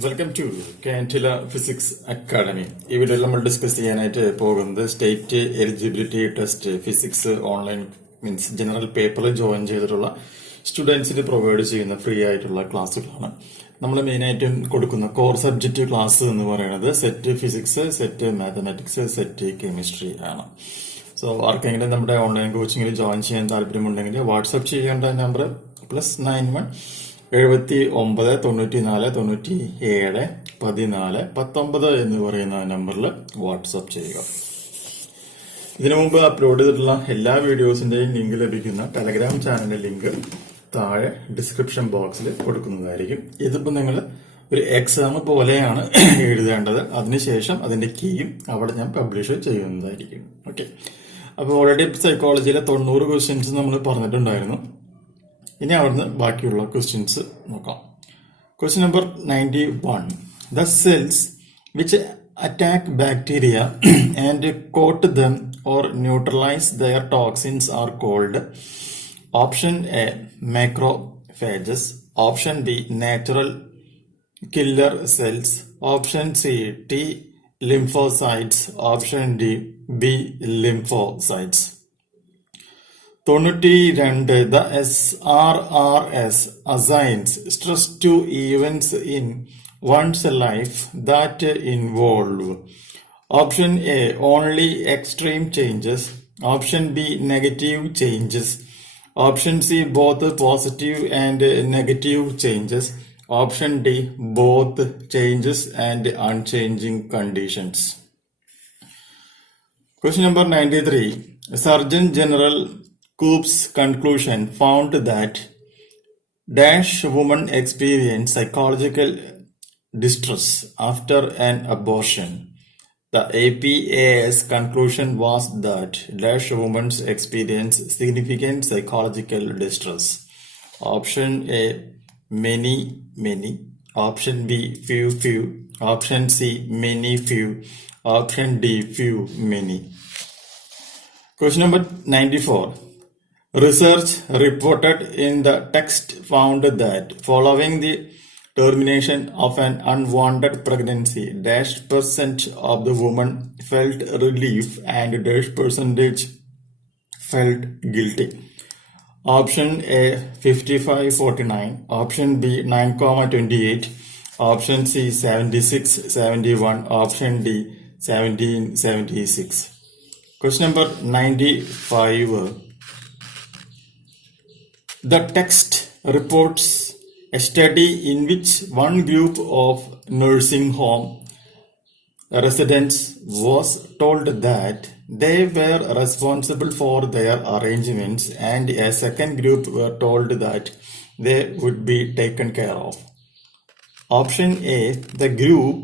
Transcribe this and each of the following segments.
Welcome to Kantila physics academy. ഈ വീഡിയോയിൽ നമ്മൾ ഡിസ്കസ് ചെയ്യാനായിട്ട് പോകുന്നത് state eligibility test physics online means general പേപ്പറിൽ ജോയിൻ ചെയ്തിട്ടുള്ള സ്റ്റുഡൻസിന് പ്രൊവൈഡ് ചെയ്യുന്ന ഫ്രീ ആയിട്ടുള്ള ക്ലാസ്സുകളാണ്. നമ്മൾ മെയിനായിട്ടും കൊടുക്കുന്ന കോർ സബ്ജക്റ്റ് ക്ലാസ് എന്ന് പറയുന്നത് set physics, set mathematics, set chemistry ആണ്. സോ ആർക്കെങ്കിലും നമ്മുടെ ഓൺലൈൻ കോച്ചിങ്ങിൽ ജോയിൻ ചെയ്യാൻ താല്പര്യമുണ്ടെങ്കിൽ വാട്സ്ആപ്പ് ചെയ്യേണ്ട നമ്പർ +91 79 94 97 14 19 എന്ന് പറയുന്ന നമ്പറിൽ വാട്സപ്പ് ചെയ്യുക. ഇതിനു മുമ്പ് അപ്ലോഡ് ചെയ്തിട്ടുള്ള എല്ലാ വീഡിയോസിന്റെയും ലിങ്ക് ലഭിക്കുന്ന ടെലഗ്രാം ചാനലിന്റെ ലിങ്ക് താഴെ ഡിസ്ക്രിപ്ഷൻ ബോക്സിൽ കൊടുക്കുന്നതായിരിക്കും. ഇതിപ്പോ നിങ്ങൾ ഒരു എക്സാം പോലെയാണ് എഴുതേണ്ടത്. അതിനുശേഷം അതിന്റെ കീയും അവിടെ ഞാൻ പബ്ലിഷ് ചെയ്യുന്നതായിരിക്കും. ഓക്കെ, അപ്പോൾ ഓൾറെഡി സൈക്കോളജിയിലെ 90 ക്വസ്റ്റ്യൻസ് നമ്മൾ പറഞ്ഞിട്ടുണ്ടായിരുന്നു. ഇനി അവിടുന്ന് ബാക്കിയുള്ള ക്വസ്റ്റ്യൻസ് നോക്കാം. Question number 91. The cells which attack bacteria and coat them or neutralize their toxins are called option A macrophages, option B natural killer cells, option C T lymphocytes, option D B lymphocytes. 92. The SRRS assigns stress to events in one's life that involve option A only extreme changes, option B negative changes, option C both positive and negative changes, option D both changes and unchanging conditions. Question number 93. Surgeon General Coop's conclusion found that dash women experience psychological distress after an abortion. The APA's conclusion was that dash women experience significant psychological distress. Option A many, option B few, option C many few, option D few many. Question number 94. Research reported in the text found that following the termination of an unwanted pregnancy, %% of the women felt relief and %% felt guilty. Option A 55-49, option B 9,28, option C 76-71, option D 17-76. Question number 95. The text reports a study in which one group of nursing home residents was told that they were responsible for their arrangements and a second group were told that they would be taken care of. Option A, the group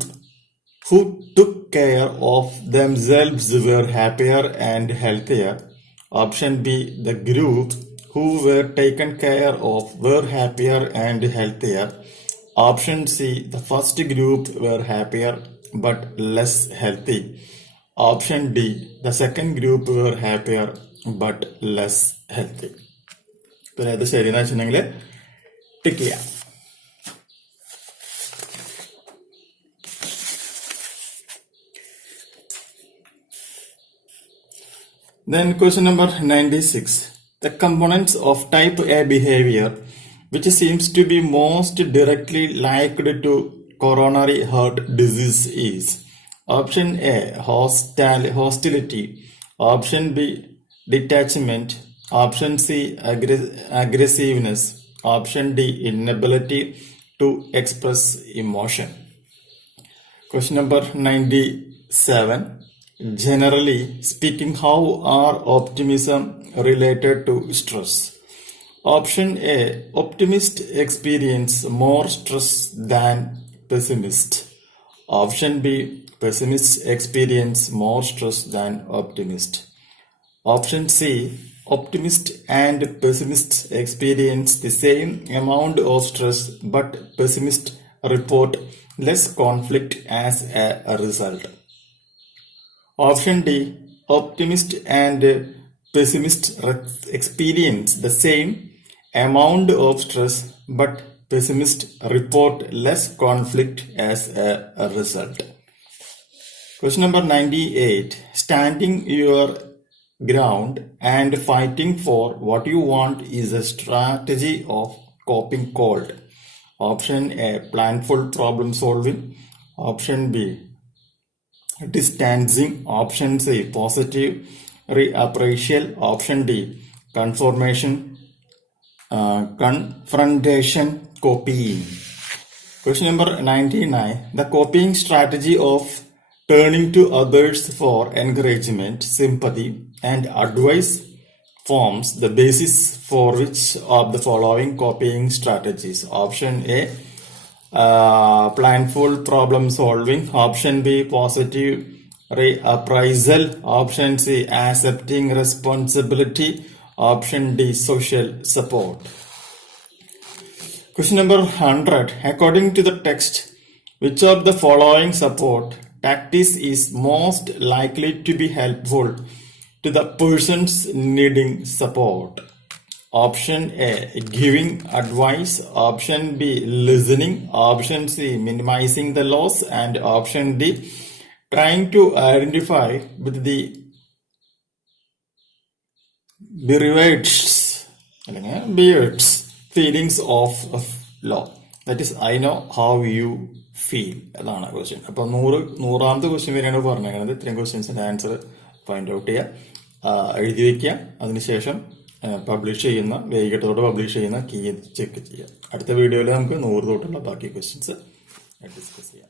who took care of themselves were happier and healthier. Option B, the group who were taken care of were happier and healthier. Option C, the first group were happier but less healthy. Option D, the second group were happier but less healthy. പിന്നെ അത് ശരിയെന്ന് വെച്ചിട്ടുണ്ടെങ്കിൽ ടിക്ക് ചെയ്യാം. Then question number 96. The components of type A behavior which seems to be most directly linked to coronary heart disease is option A hostility, option B detachment, option C aggressiveness, option D inability to express emotion. Question number 97. Generally speaking, how are optimism related to stress? Option A, optimist experience more stress than pessimist. Option B, pessimist experience more stress than optimist. Option C, optimist and pessimist experience the same amount of stress but pessimist report less conflict as a result. Option D, optimist and pessimist experience the same amount of stress but Pessimists report less conflict as a result. Question number 98. Standing your ground and fighting for what you want is a strategy of coping called. Option A, planful problem solving. Option B, distancing. Option C, positive reappraisal. Option D, confrontation, copying. Question number 99. The copying strategy of turning to others for encouragement, sympathy, and advice forms the basis for which of the following copying strategies? Option A, planful problem solving. Option B, positive reappraisal. Option C, accepting responsibility. Option D, social support. Question number 100. According to the text, which of the following support tactics is most likely to be helpful to the persons needing support? Option A, giving advice. Option B, listening. Option C, minimizing the loss. And option D, trying to identify with the bereaved feelings of law. That is, I know how you feel. അതാണ് ക്വസ്റ്റ്യൻ. അപ്പോൾ നൂറാമത്തെ ക്വസ്റ്റ്യൻ വരെയാണ് പറഞ്ഞിരിക്കുന്നത്. ഇത്രയും ക്വസ്റ്റ്യൻസിന്റെ answer find out ചെയ്യുക, എഴുതി വയ്ക്കുക. അതിനുശേഷം പബ്ലിഷ് ചെയ്യുന്ന വൈകിട്ടത്തോടെ പബ്ലിഷ് ചെയ്യുന്ന കീ ചെക്ക് ചെയ്യുക. അടുത്ത വീഡിയോയിൽ നമുക്ക് 100 തൊട്ടുള്ള ബാക്കി ക്വസ്റ്റ്യൻസ് ഡിസ്കസ് ചെയ്യാം.